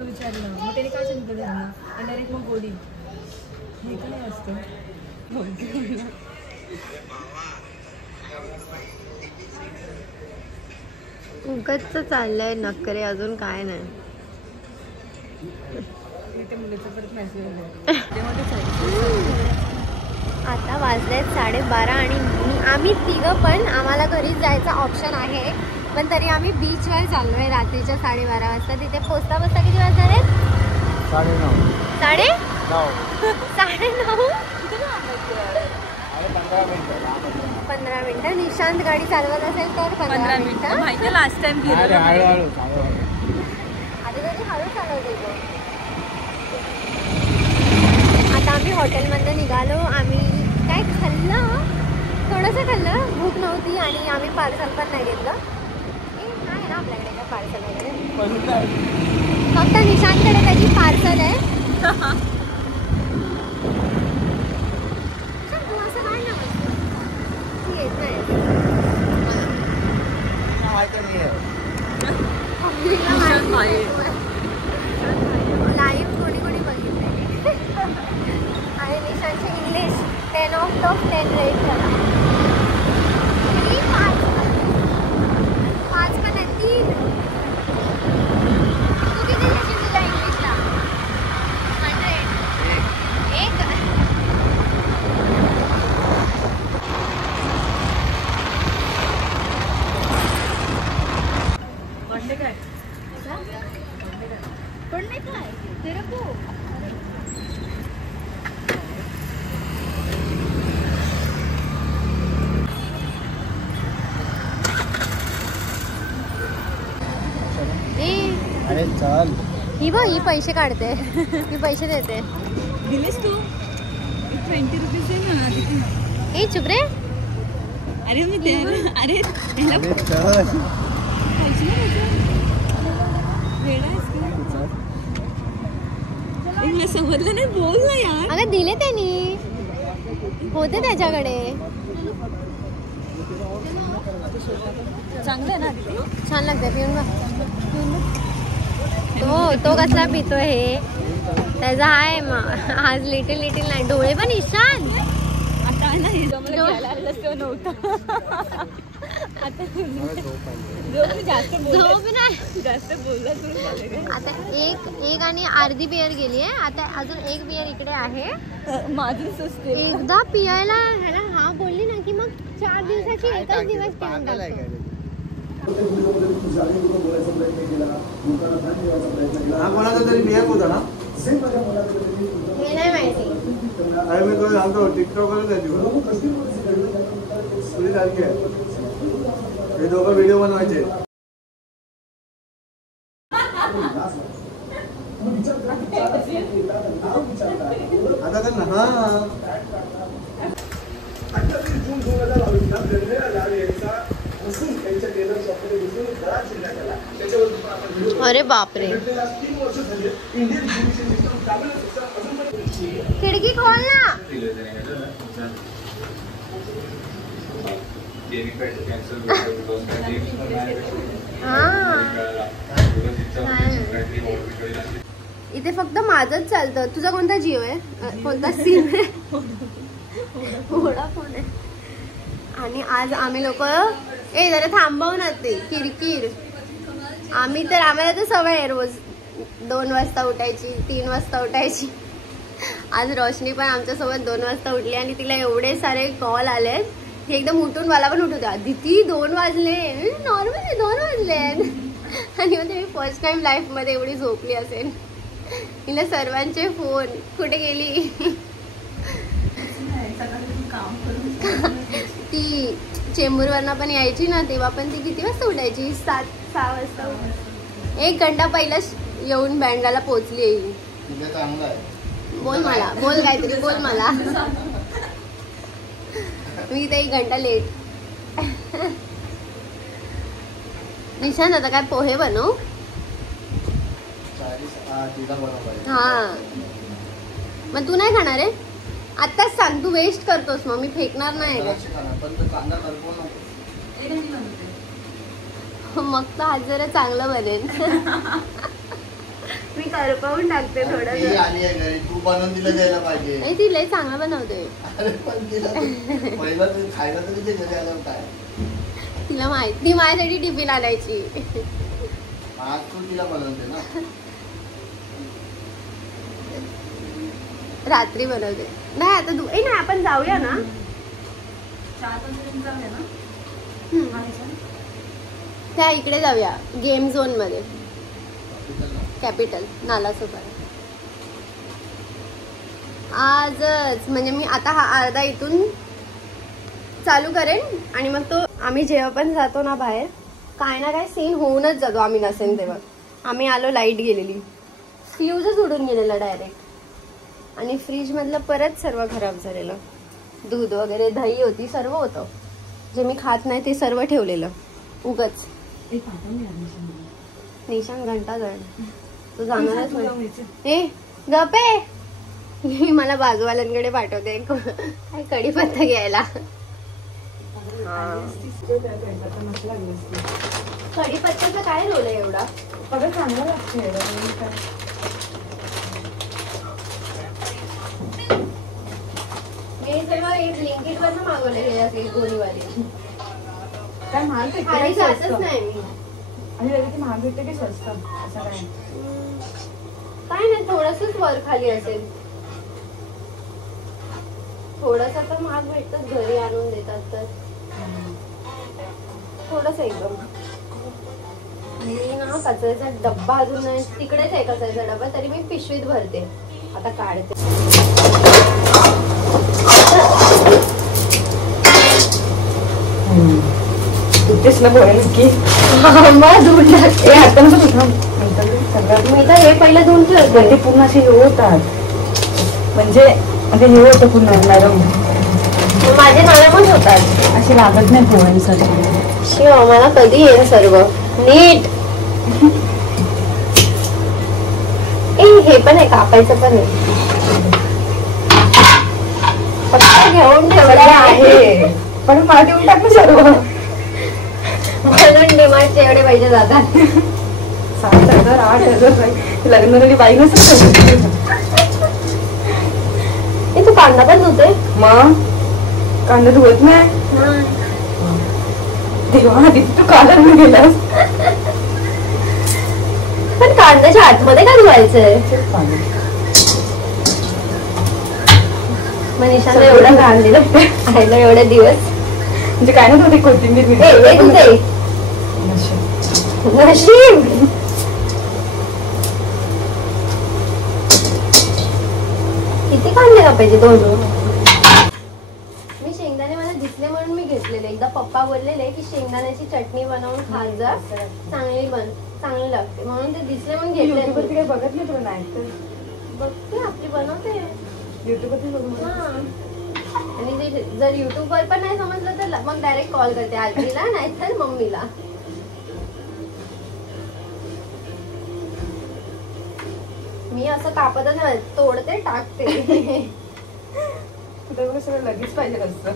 विचारलं मग त्याने काय सांगितलं त्यांना आणि डायरेक्ट मग गोडी हे का नाही असतं उगच चाललंय नखरे, अजून काय नाही. आता वाजलेत 12:30 आणि आम्ही तिघं पण आम्हाला घरीच जायचा ऑप्शन आहे, पण तरी आम्ही बीचवर चाललोय रात्रीच्या 12:30 वाजता. तिथे पोचता किती वाजणार आहेत? 9:30. 15 मिनिटं. निशांत गाडी चालवत असेल तर 15 मिनिटं. माहिती लास्ट टाइम आता तरी हळू चालवते. आता आम्ही हॉटेलमधनं निघालो. आम्ही काय खाल्लं, थोडंसं खाल्लं, भूक नव्हती आणि आम्ही पार्सल पण नाही घेतलं. नाही ना आपल्याकडे काय पार्सल वगैरे, फक्त निशांतकडे त्याची पार्सल आहे. तू असं काय ना येत नाही लाईव्ह कोणी बघितलं आणि निशांची इंग्लिश 10 out of 10 रेट करा. 5 पण आहे, 3. तू किती देशील तुला इंग्लिशला? 100. 1. वाटले काय पण नाही काय तेरा को अरे चल. ही बघ, ही पैसे काढते, ही पैसे देते. दिलेस तू 20 रुपीज आहे ना. ए चुप रे. अरे मी ते अरे मला समजलं नाही, बोल ना यार. अगं दिले त्यांनी, होते त्याच्याकडे. चांगलं आहे ना, छान लागतं. पिऊन बघ. तो कसला पितोय हे, त्याचा आहे आज लिटिल नाही. डोळे पण ईशान आता नाही नव्हता. आता जास्त बोलला आता एक आणि अर्धी बियर गेली आहे. आता अजून एक बियर इकडे आहे. माझं सुचते एकदा पियायला ह्याला हा बोलली ना की मग 4 दिवसाची एकच दिवस पिऊन टाकतो. कोणाचा तरी बिया होता ना, हे नाही माहिती. अरे मी तुला सांगतो, टिकटॉकवरच आहे तुझी सारखी आहे. हे दोघं व्हिडिओ बनवायचे. आता तर ना अरे बापरे. खिडकी खोल ना. इथे फक्त माझंच चालतं. तुझा कोणता जिओ आहे, कोणता सिम आहे? वोडाफोन आहे. आणि आज आम्ही लोक जरा थांबव ना ते किरकिर. आम्हाला तर सवय आहे रोज 2 वाजता उठायची, 3 वाजता उठायची. आज रोशनी पण आमच्यासोबत 2 वाजता उठली आणि तिला एवढे सारे कॉल आले की एकदम उठून मला पण उठू द्या. दिदी 2 वाजले. नॉर्मली 2 वाजले. आणि मग मी फर्स्ट टाइम लाईफमध्ये एवढी झोपली असेल. तिला सर्वांचे फोन, कुठे गेली ती. चेंबूरवरनं पण यायची ना, तेव्हा पण ती किती वाजता उठायची? 6 वाजता. 1 घंटा पहिलाच येऊन बँड्राला पोहोचली आहे. बोल मला, बोल काहीतरी बोल मला. मी इथे 1 घंटा लेट. निशांत आता काय पोहे बनव. हा मग तू नाही खाणार आहे? आत्ताच सांग, तू वेस्ट करतोस. मग मी फेकणार नाही. मग तर आज जरा चांगलं बनेल. मी करपवून टाकते ती थोडं. आली आहे घरी, तू बनवून तिला द्यायला पाहिजे. नाही ती लय चांगलं बनवते. अरे पण तिला पहिला तरी खायला तरी ते घरी आल्यावर काय तिला माहिती, ती माझ्यासाठी टिफिन आणायची. आज तू तिला बनवते ना. रात्री बनवते. नाही आता नाही आपण जाऊया ना. त्या इकडे जाऊया गेम झोन मध्ये, कॅपिटल नालासोपारा. आजच म्हणजे मी आता हा अर्धा इथून चालू करेन आणि मग तो आम्ही जेव्हा पण जातो ना बाहेर काय ना काय सीन होऊनच जातो. आम्ही नसेन तेव्हा. आम्ही आलो लाईट गेलेली, फ्यूजच उडून गेलेला डायरेक्ट आणि फ्रीज मधलं परत सर्व खराब झालेलं. दूध वगैरे दही होती सर्व होतं जे मी खात नाही ते सर्व ठेवलेलं उगच. निशांत घंटा जाईल तो जाणारच नाही. ए गपे मी मला बाजूवाल्यांकडे पाठवते काय कढीपत्ता घ्यायला. कढीपत्त्याचा काय रोल आहे एवढा. चांगला लागते. हे सर्व ब्लिंकिट वरनं मागवले गेले असेल गोळीवाले. काय महाग भेटते खाली काय जातच स्वस्त? नाही मी. आणि लगेच ती महाग भेटते की स्वस्त असं काय? काय नाही थोडंसंच वर खाली असेल. थोडंसं तर महाग भेटतं घरी आणून देतात तर थोडंसं एकदम. मी ना कचऱ्याचा डब्बा अजून नाही, तिकडेच आहे कचऱ्याचा डब्बा तरी मी पिशवीत भरते. आता काढते. तेच ना बोलेल की मग धुवून ए आता नको तुझा मी तर हे पहिलं धुवून ठेवते. ते पूर्ण असे हे होतात म्हणजे हे होतं पूर्ण नरम माझे नरमच होतात असे लागत नाही पोह्यांसाठी. शिव मला कधी येईल सर्व नीट. हे पण आहे कापायचं पण आहे फक्त घेऊन ठेवलं आहे पण मला देऊन टाक ना सर्व. म्हणून डिमांडचे एवढे पैसे जातात. 7,000 8,000 लग्न झाली बाई नसतं. तू कांदा पण धुते. मग कांदा धुवत नाही तेव्हा आधी तू कालर गेलास. पण कांद्याच्या आतमध्ये का धुवायचंय. मनीषाने एवढं घाण दिलं खायला एवढे दिवस. म्हणजे काय नव्हतं ते कोथिंबीर नशीब. किती कांदे कापायचे 2. मी शेंगदाणे मला दिसले म्हणून मी घेतलेले. एकदा पप्पा बोललेले की शेंगदाण्याची चटणी बनवून खात जा चांगली लागते म्हणून ते दिसले म्हणून घेतले. काय बघत नाही तुला. नाही तर बघते आपली बनवते युट्यूबवरती बघून. आणि जर युट्यूब वर पण नाही समजलं तर मग डायरेक्ट कॉल करते आजीला नाहीतर मम्मीला. मी असं कापतच नाही तोडते टाकते. तुला सगळं लगेच पाहिजे असतं.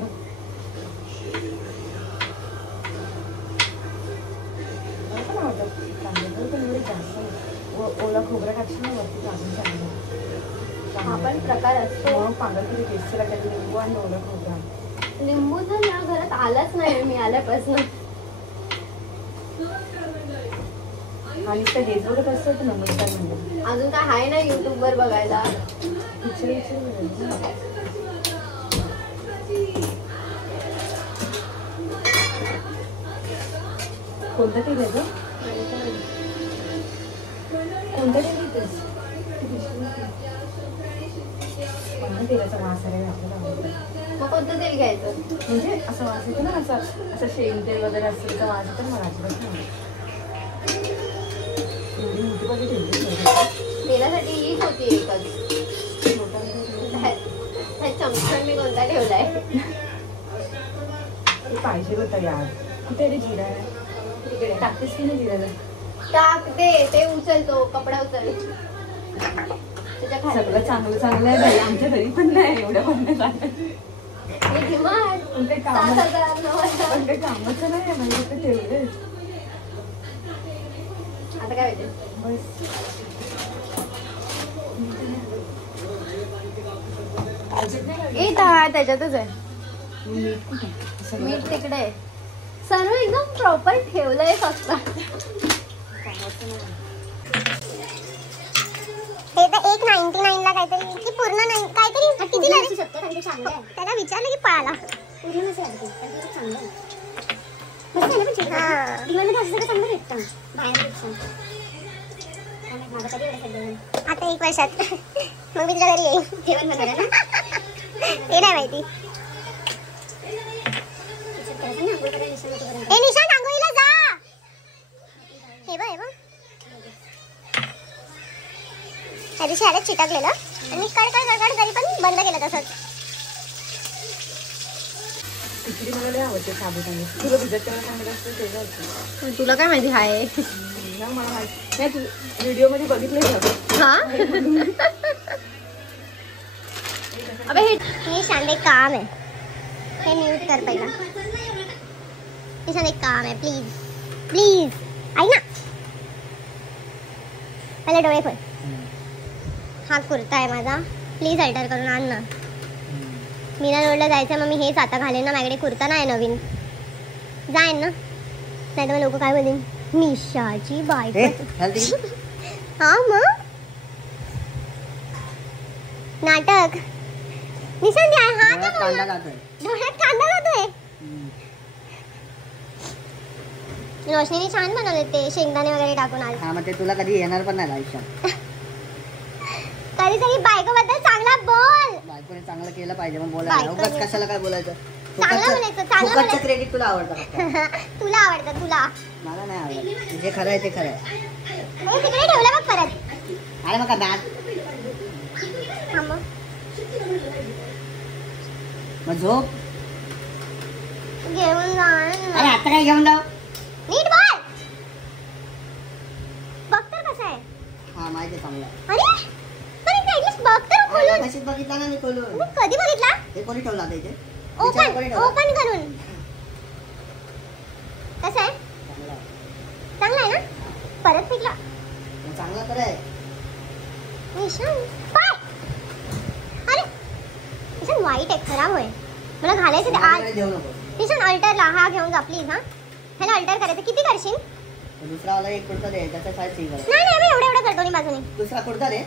ओला खोबरा टाकशील ना वरती अजून चांगलं. हा पण प्रकार असतो. पांढरपुरी टेस्टला काही लिंबू आणि ओला खोबरा. लिंबू तर या घरात आलाच नाही मी आल्यापासून. आणि ते हेच बघत असतं तर नमस्कार म्हणजे अजून काय आहे ना युट्यूब वर बघायला. कोणतं तेल आहे गं? कोणतं तेल घेतेस? कोणत्या तेलाचा वास आहे आपल्याला. मग कोणतं तेल घ्यायचं. म्हणजे असं वास येतो ना असं शेण तेल वगैरे असेल तर वास येतो मला अजिबात नाही. एवढी मोठी बाकी ठेवली तेलासाठी हीच होती एकच. त्यात चमचा मी कोणता ठेवलाय. ते पाहिजे होतं यार. कुठे रे जिरा आहे तिकडे टाकतेस की नाही जिराला. टाकते ते उचलतो कपडा उचल. सगळं चांगलं चांगलं आहे बाई. आमच्या घरी पण नाही एवढ्या पण नाही चांगलं. पण काही कामाचं नाही आहे म्हणजे ते ठेवले. आता काय पाहिजे बस त्याच्यातच आहे मीठ तिकडे आहे. सर्व एकदम प्रॉपर ठेवलंय फक्त. हे तर 199 ला काहीतरी की पूर्ण नाही काहीतरी कितीला असू शकतो. त्याला विचारलं की पळाला. आता 1 वर्षात मग मी तुझ्या घरी येईल जेवण बनवायला. ते नाही माहिती. ए निशांत आंघोळीला जा. हे बघ त्या दिवशी आल्यात चिटकलेलं आणि कड तरी पण बंद केलं तसंच. खिचडी मला लय आवडते साबुदाणे. तुला भिजत करायला सांगितलं असतं तेव्हा होतं. तुला काय माहिती हाय ना मला माहिती नाही. तू व्हिडिओ मध्ये बघितलंय का? हा अबे हे शांत एक काम आहे. हे म्यूट कर पहिला. हे शांत एक काम आहे. प्लीज प्लीज ऐक ना. पहिले डोळे खोल. हा कुर्ता आहे माझा. प्लीज अल्टर करून आण ना. मीना रोडला जायचं मग मी हेच आता घालेन ना. माझ्याकडे कुर्ता नाही नवीन. जाईन ना. नाही तर लोक काय बोलेन निशाची बायको. हा मग नाटक. निशांत हा काय बोलला? डोळ्यात कांदा जातोय. रोशनीने छान बनवले ते शेंगदाणे वगैरे टाकून आज. हा मग ते तुला कधी येणार पण नाही आयुष्यात. कधीतरी बायकोबद्दल चांगला बोल. बायकोने चांगलं केलं पाहिजे मग बोलायला. उगाच कशाला काय बोलायचं. चांगलं बोलायचं. चांगलं फुकटचं क्रेडिट तुला आवडतं फक्त. तुला आवडतं तुला. मला नाही आवडत. जे खरं आहे ते खरं आहे. हे तिकडे ठेवलं बघ परत. अरे मग काय बॅग थांब मग झोप. घेऊन जा. अरे आता काय घेऊन जाऊ. नीट बोल. बघ तर कसं आहे. हा माहिती आहे चांगलं. अरे पण इथे ऍटलीस्ट बघ तर खोलून. कशीच बघितला ना मी खोलून. मी कधी बघितला. हे कोणी ठेवलं आता इथे. ओपन ओपन करून. कसं आहे. चांगलं आहे ना. परत फेकला. चांगला तर आहे. निशांत पाय. अरे निशांत वाईट आहे खराब होय. मला घालायचं ते आज. देऊ नको. निशांत अल्टरला हा घेऊन जा प्लीज. हा ह्याला अल्टर करायचं. किती करशील. दुसरा वाला एक कुर्ता दे. त्याचा साईज ठीक आहे. नाही नाही मी एवढा करतो नाही बाजूने. दुसरा कुर्ता दे.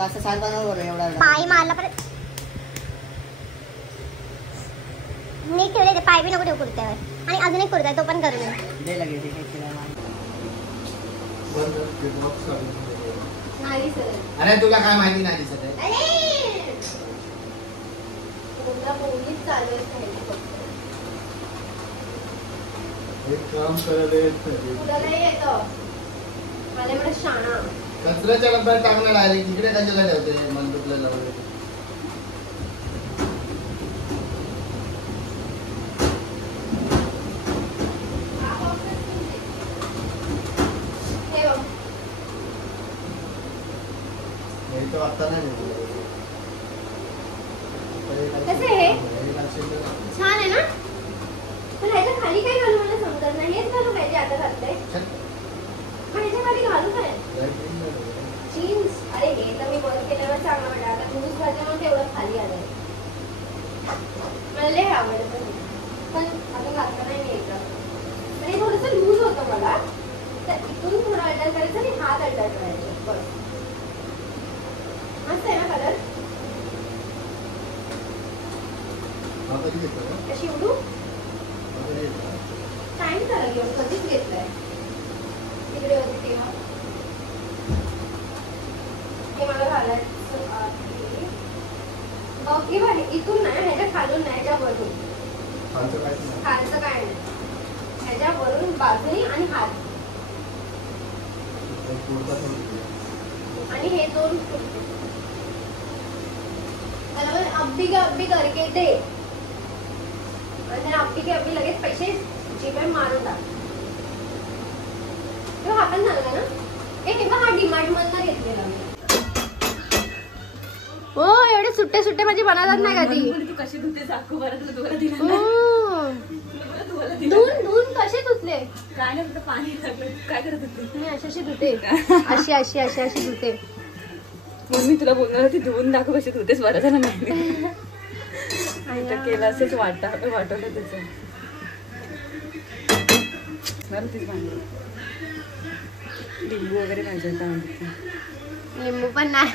असं सात बनवलं एवढा पाय मारला परत. नीट ठेवले ते पाय बी नको ठेवू कुर्त्यावर. आणि अजून एक कुर्ता आहे तो पण करू दे. दे लगेच एक किलो. अरे तुला काय माहिती नाही दिसत आहे. एक काम करायला येत नाही. कचऱ्याच्या डब्यात टाकणार आहे. तिकडे कशाला ठेवते मंदुकला लावले. आता नाही कसं आहे. छान आहे ना. पण ह्याच्या खाली काय घालू मला समजत नाही. हेच घालू पाहिजे आता घातलंय. पण ह्याच्या खाली घालू काय जीन्स. अरे हे तर मी बंद केल्यावर चांगलं वाटलं. आता जीन्स घातल्यावर तेवढं खाली आलंय. मला लय आवडतं पण आता घातलं नाही मी एकदा. आणि थोडंसं लूज होतं मला. तर इथून थोडं अल्टर करायचं आणि हात अल्टर करायचं बस. मस्त आहे ना कलर. कशी उडू टाइम झाला घेऊन. कधीच घेतलाय तिकडे होते तेव्हा. हे मला घालायचं ओके भाई. इथून नाही ह्याच्या खालून नाही ह्याच्या वरून. खालचं काय नाही ह्याच्या वरून बाजूनी आणि हात आणि हे दोन अब्बी के अब्बी करके दे. आणि अब्बी के अब्बी लगेच पैसे जीपे मारून टाक. हा पण चांगला ना. तेव्हा हा डिमांड मधनं घेतलेला. हो एवढे सुट्टे सुट्टे म्हणजे बनवतात नाही कधी. तू कशी धुते दाखव बरं. तुला दिला धुवून धुवून कसे धुतले. काय नाही फक्त पाणी टाकलं. काय करत होते. मी अशी धुते. अशी अशी अशी अशी धुते. मी तुला बोलणार होती धुवून दाखव कशी धुतेस. बरं झालं नाही. केलं असंच वाटवलं त्याचं तीच भांडी लिंबू वगैरे पाहिजे लिंबू पण नाही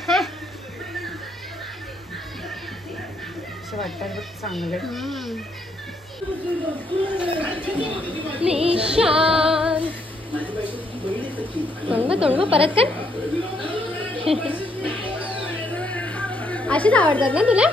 असं वाटतं बघ चांगलं. निशान तोंड परत कर. अशीच आवडतात ना तुला?